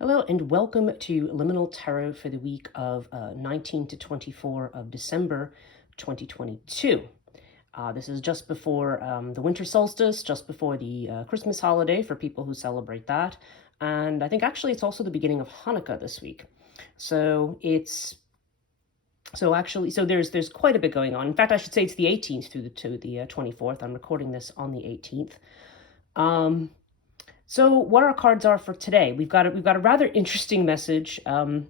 Hello and welcome to Liminal Tarot for the week of 19 to 24 of December 2022. This is just before the winter solstice, just before the Christmas holiday for people who celebrate that. And I think actually it's also the beginning of Hanukkah this week. So there's quite a bit going on. In fact, I should say it's the 18th to the 24th. I'm recording this on the 18th. So what our cards are for today, we've got a rather interesting message.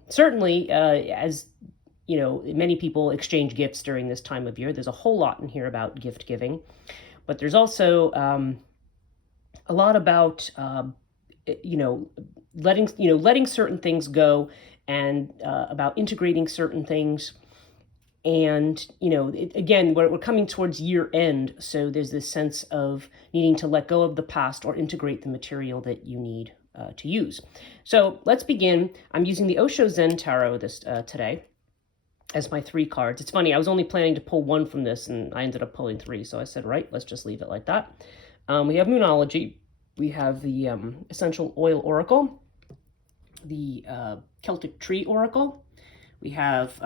Certainly, as you know, many people exchange gifts during this time of year. There's a whole lot in here about gift giving, but there's also a lot about letting certain things go, and about integrating certain things. And again, we're coming towards year end, so there's this sense of needing to let go of the past or integrate the material that you need to use. So let's begin. I'm using the Osho Zen Tarot today as my 3 cards. It's funny, I was only planning to pull 1 from this and I ended up pulling 3, so I said, right, let's just leave it like that. We have Moonology, we have the Essential Oil Oracle, the Celtic Tree Oracle, we have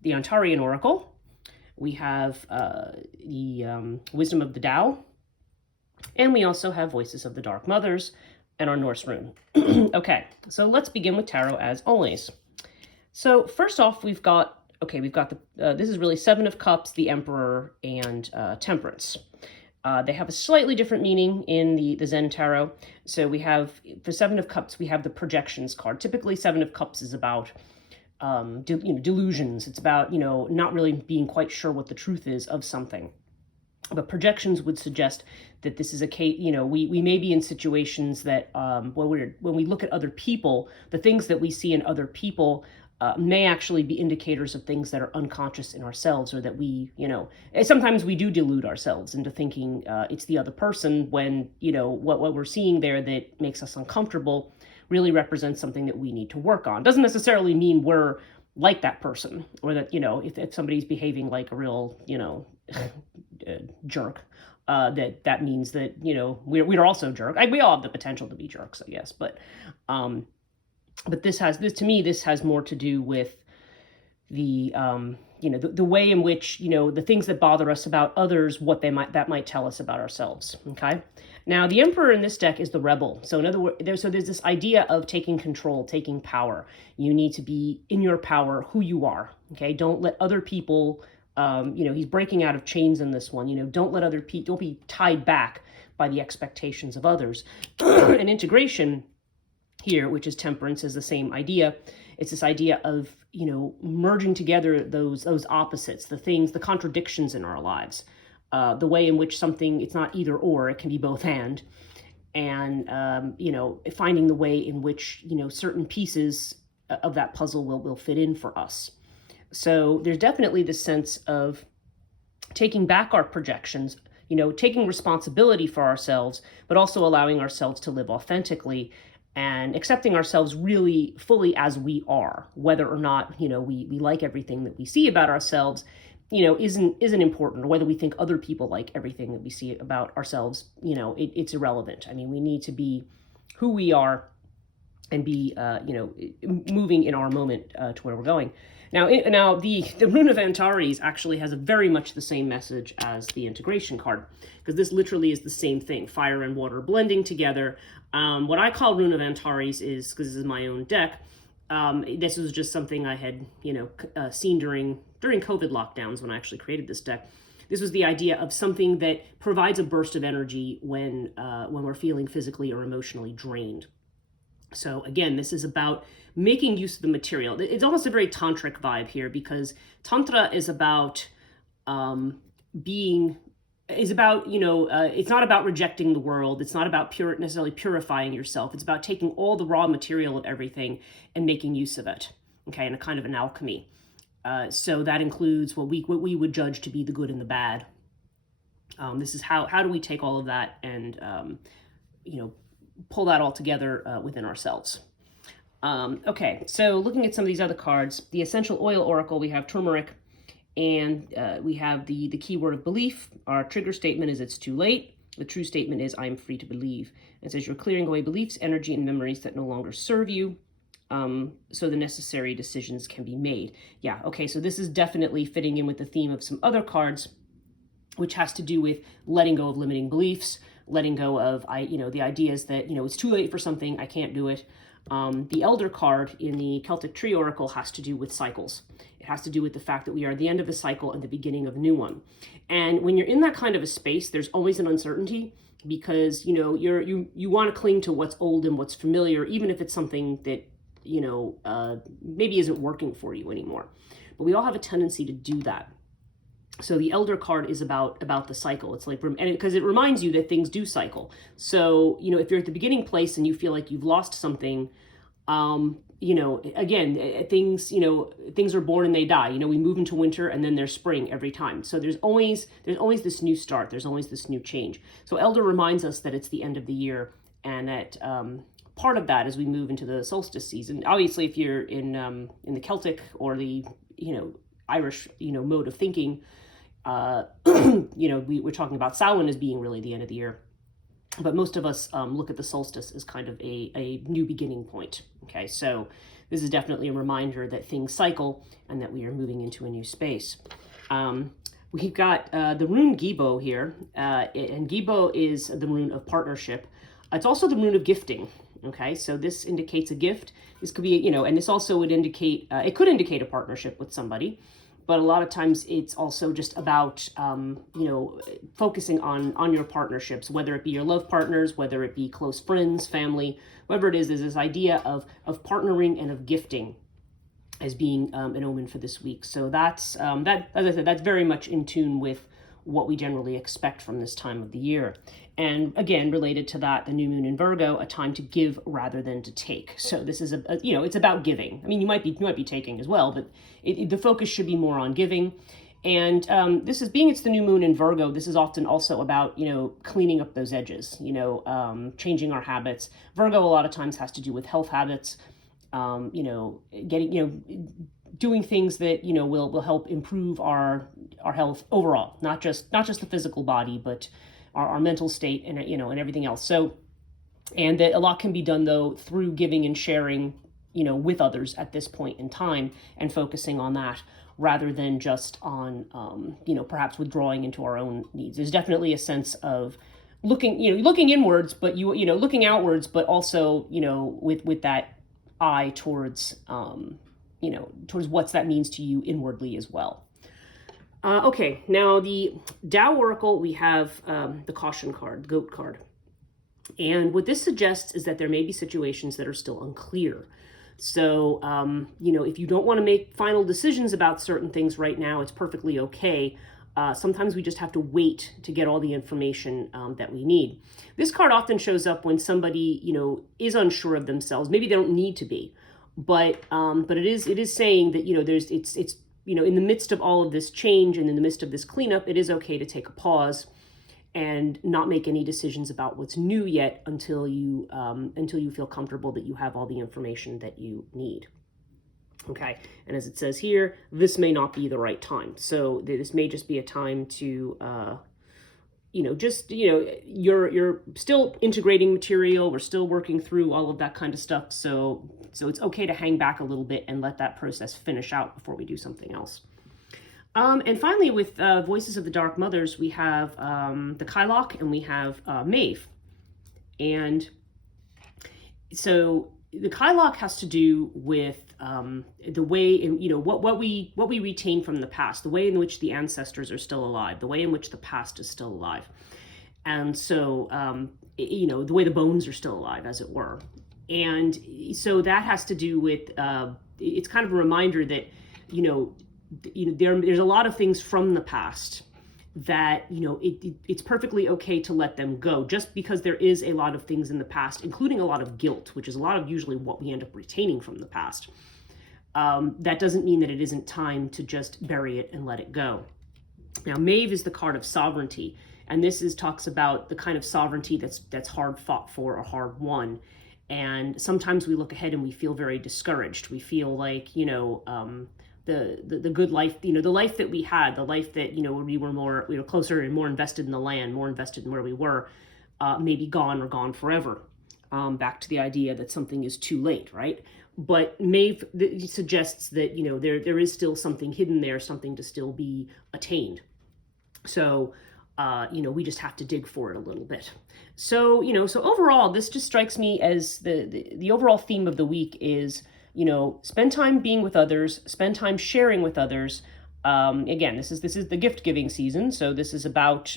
the Ontarian Oracle, we have the Wisdom of the Tao, and we also have Voices of the Dark Mothers and our Norse rune. Okay, so let's begin with tarot as always. So first off, we've got this is really 7 of Cups, the Emperor, and Temperance. They have a slightly different meaning in the Zen Tarot. So we have, for 7 of Cups, we have the Projections card. Typically, 7 of Cups is about delusions. It's about, not really being quite sure what the truth is of something. But projections would suggest that this is a case, we may be in situations that when we look at other people, the things that we see in other people may actually be indicators of things that are unconscious in ourselves, or that we, sometimes we do delude ourselves into thinking it's the other person when, what we're seeing there that makes us uncomfortable really represents something that we need to work on. Doesn't necessarily mean we're like that person, or that, if somebody's behaving like a real, jerk, that means that, we're also jerk. We all have the potential to be jerks, I guess, but this has more to do with the the way in which, the things that bother us about others, that might tell us about ourselves. Okay. Now, the Emperor in this deck is the rebel. So in other words, there's this idea of taking control, taking power. You need to be in your power, who you are. Okay. Don't let other people, he's breaking out of chains in this one. Don't let other people, don't be tied back by the expectations of others. And integration here, which is Temperance, is the same idea. It's this idea of, merging together those opposites, the contradictions in our lives, the way in which something, it's not either or, it can be both and finding the way in which, certain pieces of that puzzle will fit in for us. So there's definitely this sense of taking back our projections, taking responsibility for ourselves, but also allowing ourselves to live authentically and accepting ourselves really fully as we are, whether or not, we like everything that we see about ourselves, isn't important, or whether we think other people like everything that we see about ourselves, it's irrelevant. I mean, we need to be who we are and be, moving in our moment to where we're going. Now, the Rune of Antares actually has a very much the same message as the integration card, because this literally is the same thing, fire and water blending together. What I call Rune of Antares is, because this is my own deck, this was just something I had, seen during COVID lockdowns when I actually created this deck. This was the idea of something that provides a burst of energy when we're feeling physically or emotionally drained. So again, this is about making use of the material. It's almost a very tantric vibe here, because Tantra is about it's not about rejecting the world. It's not about necessarily purifying yourself. It's about taking all the raw material of everything and making use of it, okay, in a kind of an alchemy. So that includes what we would judge to be the good and the bad. This is how do we take all of that and, pull that all together within ourselves. Okay, so looking at some of these other cards, the Essential Oil Oracle, we have turmeric, and we have the keyword of belief. Our trigger statement is it's too late. The true statement is I am free to believe. It says you're clearing away beliefs, energy, and memories that no longer serve you. so the necessary decisions can be made. Yeah, okay, so this is definitely fitting in with the theme of some other cards, which has to do with letting go of limiting beliefs, letting go of the ideas that it's too late for something, I can't do it. The Elder card in the Celtic Tree Oracle has to do with cycles. It has to do with the fact that we are at the end of a cycle and the beginning of a new one. And when you're in that kind of a space, there's always an uncertainty, because you want to cling to what's old and what's familiar, even if it's something that maybe isn't working for you anymore. But we all have a tendency to do that. So the Elder card is about the cycle. It's like, and because it reminds you that things do cycle. So, if you're at the beginning place and you feel like you've lost something, again, things are born and they die. We move into winter and then there's spring every time. So there's always this new start. There's always this new change. So Elder reminds us that it's the end of the year, and that part of that as we move into the solstice season. Obviously, if you're in the Celtic or the Irish mode of thinking, we're talking about Samhain as being really the end of the year, but most of us look at the solstice as kind of a new beginning point. Okay, so this is definitely a reminder that things cycle and that we are moving into a new space. We've got the rune Gibo here, and Gibo is the rune of partnership. It's also the rune of gifting. Okay, so this indicates a gift. This could be, and this also would indicate, it could indicate a partnership with somebody, but a lot of times it's also just about, focusing on your partnerships, whether it be your love partners, whether it be close friends, family, whatever it is. There's this idea of partnering and of gifting as being an omen for this week. So that's, that, as I said, that's very much in tune with what we generally expect from this time of the year. And again, related to that, the new moon in Virgo, a time to give rather than to take. So this is it's about giving. I mean, you might be taking as well, but the focus should be more on giving. And it's the new moon in Virgo. This is often also about, cleaning up those edges, changing our habits. Virgo a lot of times has to do with health habits, doing things that, will help improve our health overall, not just the physical body, but our mental state and, and everything else. So, and that a lot can be done though through giving and sharing, with others at this point in time, and focusing on that rather than just on, perhaps withdrawing into our own needs. There's definitely a sense of looking inwards, but looking outwards, but also, with that eye towards, towards what that means to you inwardly as well. Okay, now the Tao Oracle, we have the Caution card, the Goat card. And what this suggests is that there may be situations that are still unclear. So, if you don't want to make final decisions about certain things right now, it's perfectly okay. Sometimes we just have to wait to get all the information that we need. This card often shows up when somebody, is unsure of themselves. Maybe they don't need to be, but it is saying that, it's in the midst of all of this change and in the midst of this cleanup, it is okay to take a pause and not make any decisions about what's new yet until you feel comfortable that you have all the information that you need. Okay, and as it says here, this may not be the right time. So this may just be a time to, you're still integrating material. We're still working through all of that kind of stuff. So it's okay to hang back a little bit and let that process finish out before we do something else. And finally, with Voices of the Dark Mothers, we have the Kylock and we have Maeve. And so the Kylock has to do with the way, what we retain from the past, the way in which the ancestors are still alive, the way in which the past is still alive. And so, the way the bones are still alive, as it were. And so that has to do with, it's kind of a reminder that, there's a lot of things from the past that, it's perfectly okay to let them go, just because there is a lot of things in the past, including a lot of guilt, which is a lot of usually what we end up retaining from the past. That doesn't mean that it isn't time to just bury it and let it go. Now, Maeve is the card of sovereignty, and this talks about the kind of sovereignty that's hard fought for or hard won. And sometimes we look ahead and we feel very discouraged. We feel like, the good life, the life that we had, the life that, we were closer and more invested in the land, more invested in where we were, may be gone or gone forever. back to the idea that something is too late, right? But Maeve suggests that, there is still something hidden there, something to still be attained. So, we just have to dig for it a little bit. So, so overall, this just strikes me as the overall theme of the week is, spend time being with others, spend time sharing with others. Again, this is the gift giving season, so this is about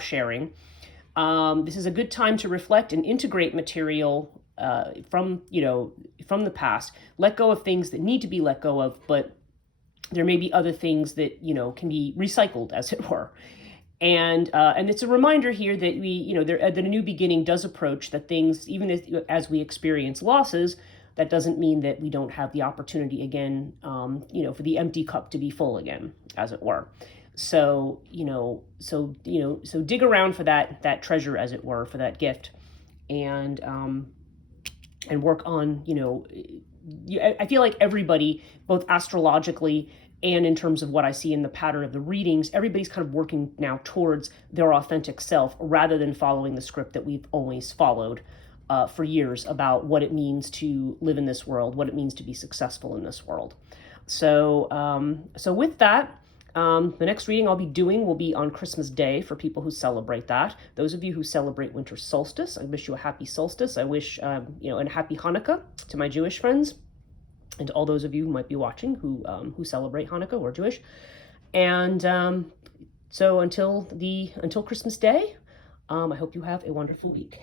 sharing. This is a good time to reflect and integrate material from the past. Let go of things that need to be let go of, but there may be other things that can be recycled, as it were. And it's a reminder here that that a new beginning does approach. That things, even as we experience losses, that doesn't mean that we don't have the opportunity again, for the empty cup to be full again, as it were. So so dig around for that treasure, as it were, for that gift, and work on I feel like everybody, both astrologically and in terms of what I see in the pattern of the readings, everybody's kind of working now towards their authentic self rather than following the script that we've always followed for years about what it means to live in this world, what it means to be successful in this world. So with that, the next reading I'll be doing will be on Christmas Day for people who celebrate that. Those of you who celebrate winter solstice, I wish you a happy solstice. I wish, and a happy Hanukkah to my Jewish friends, and to all those of you who might be watching who celebrate Hanukkah or Jewish. And so until Christmas Day, I hope you have a wonderful week.